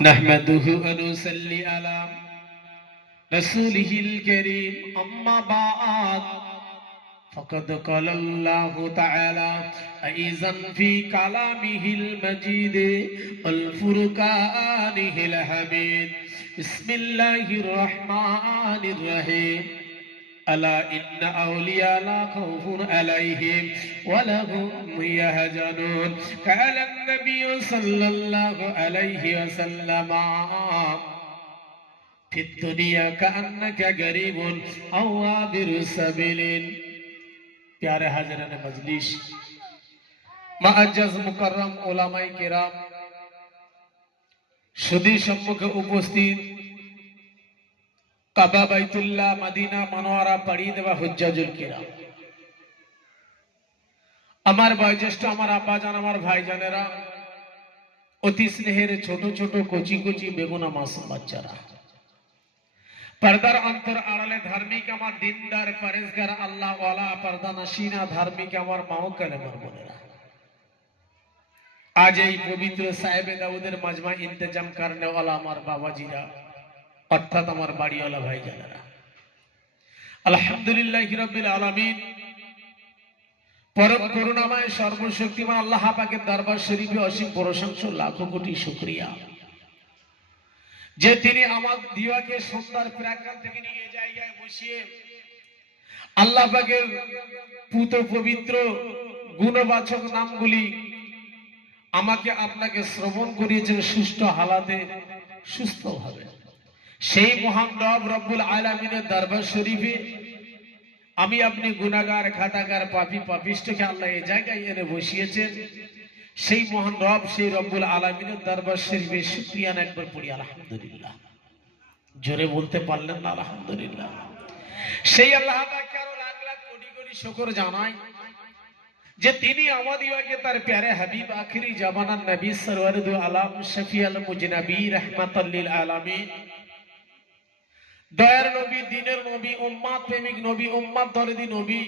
نحمده ونصلي على رسوله الكريم أما بعد فقد قال الله تعالى أيضا في كلامه المجيد والفرقانه الحميد بسم الله الرحمن الرحيم ألا إن أولياء لا خوف عليهم ولا هم يحزنون قال النبي صلى الله عليه وسلم في الدنيا كأنك غريب أو عابر سبيل प्यारे हाजिरान मजलिस मुअज्जज मुकर्रम उलामाए किराम सुधी सम्मुखे उपस्थित काबा बैतुल्लाह मदीना मनोहरा पड़ी देवा हुज्जाजुल किराम আমার বয়োজ্যেষ্ঠ আমার আব্বাজান আমার ভাইজানেরা অতি স্নেহের ছোট ছোট কচি কচি বেগুনা মাসুম বাচ্চারা पर्दार अंतर आड़ाले धार्मिक आमार दीनदार परेजगार अल्लाह वाला पर्दा नशीना धार्मिक आमार माओ कलेमार बोनेरा आज এই পবিত্র সাহেবে দাউদের মাজমা ইন্তেজাম करने वाला আমার বাবাজিরা অর্থাৎ আমার বাড়িওয়ালা ভাইজানেরা আলহামদুলিল্লাহি রাব্বিল আলামিন পরম করুণাময় সর্বশক্তিমান আল্লাহ পাকের দরবার শরীফে অসীম প্রশংসা লাখো কোটি শুকরিয়া যে তিনি আমার দিওয়াকে সুন্দর প্রাকার থেকে নিয়ে জায়গায় বসিয়ে আল্লাহ পাকের পুত পবিত্র গুণবাচক নামগুলি আমাকে আপনাকে শ্রবণ করিয়েছেন সুস্থ হালাতে সুস্থভাবে সেই মহান রব রব্বুল আলামিনের দরবার শরীফে আমি আপনি গুনাহগার খাতাকার পাপী পাপিষ্ঠকে আল্লাহ এই জায়গায় এনে বসিয়েছেন সেই মহান রব সেই রব্বুল আলামিনের দরবার শরীফে শুকরিয়া একবার পড়ি আলহামদুলিল্লাহ জোরে বলতে পারলেন না আলহামদুলিল্লাহ সেই আল্লাহ পাককে আরো লাখ লাখ কোটি কোটি শুকর জানাই যে তিনি আমাদিওকে তার প্যারে হাবিব আখিরি জামানার নবী সরওয়ার দু আলম শফিউল মুজনবী রাহমাতাল লিল আলামিন দয়ার নবী দ্বীনের নবী উম্মত প্রেমিক নবী উম্মত দরদি নবী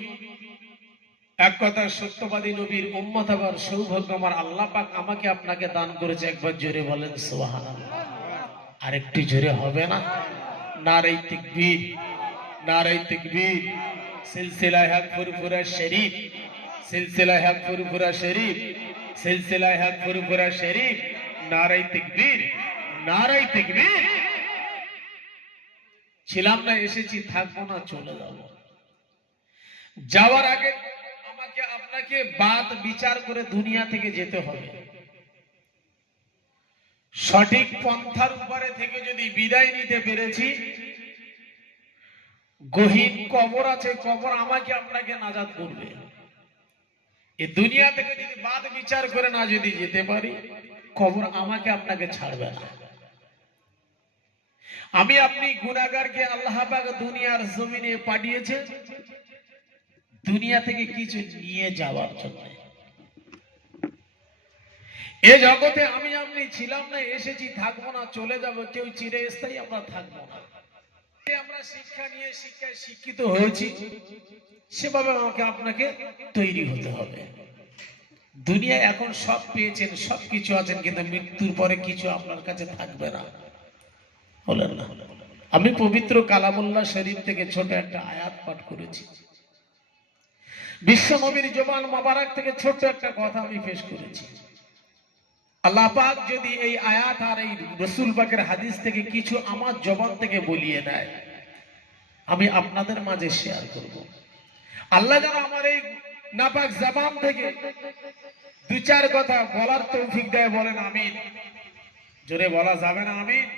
এক কথা সত্যবাদী নবীর উম্মত হবার সৌভাগ্য আমার আল্লাহ পাক আমাকে আপনাকে দান করেছে একবার জোরে বলেন সুবহানাল্লাহ আরেকটু জোরে হবে না নারে তাকবীর নারে তাকবীর সিলসিলায়ে হক ফুরফুরা শরীফ সিলসিলায়ে হক ফুরফুরা শরীফ সিলসিলায়ে হক ফুরফুরা শরীফ নারে তাকবীর নারে তাকবীর ছিলাম না এসেছি থাকবো না চলে যাব যাওয়ার আগে আপনাকে বাত বিচার করে দুনিয়া থেকে যেতে হবে সঠিক পন্থার উপরে থেকে যদি বিদায় নিতে পেরেছি গহীন কবর আছে কবর আমাকে আপনাকে নাজাত করবে এই দুনিয়া থেকে যদি বাত বিচার করে না যদি যেতে পারি কবর আমাকে আপনাকে ছাড়বে না আমি আপনি গুনাহগারকে আল্লাহ পাক দুনিয়ার জমিনে পাঠিয়েছে দুনিয়া থেকে কিছু নিয়ে যাওয়ার জন্য এই জগতে আমি আপনি ছিলাম না এসেছি থাকবো না চলে যাব কেউ চিরস্থায়ী আমরা থাকবো না আমরা শিক্ষা নিয়ে শিক্ষায় শিক্ষিত হয়েছি সেভাবে আমাকে আপনাকে তৈরি হতে হবে দুনিয়ায় এখন সব পেয়েছেন সবকিছু আছেন কিন্তু মৃত্যুর পরে কিছু আপনার কাছে থাকবে না বলেন না আমি পবিত্র কালামুল্লাহ শরীফ থেকে ছোট একটা আয়াত পাঠ করেছি বিশ্ব নবীর জবান মোবারক থেকে ছোট একটা কথা আমি পেশ করেছি আল্লাহ পাক যদি এই আয়াত আর এই রাসূল পাকের হাদিস থেকে কিছু আমার জবান থেকে বলিয়ে দেয় আমি আপনাদের মাঝে শেয়ার করব আল্লাহ যেন আমার এই নাপাক জবান থেকে দুই চার কথা বলার তৌফিক দেয় বলেন আমিন জোরে বলা যাবে না আমিন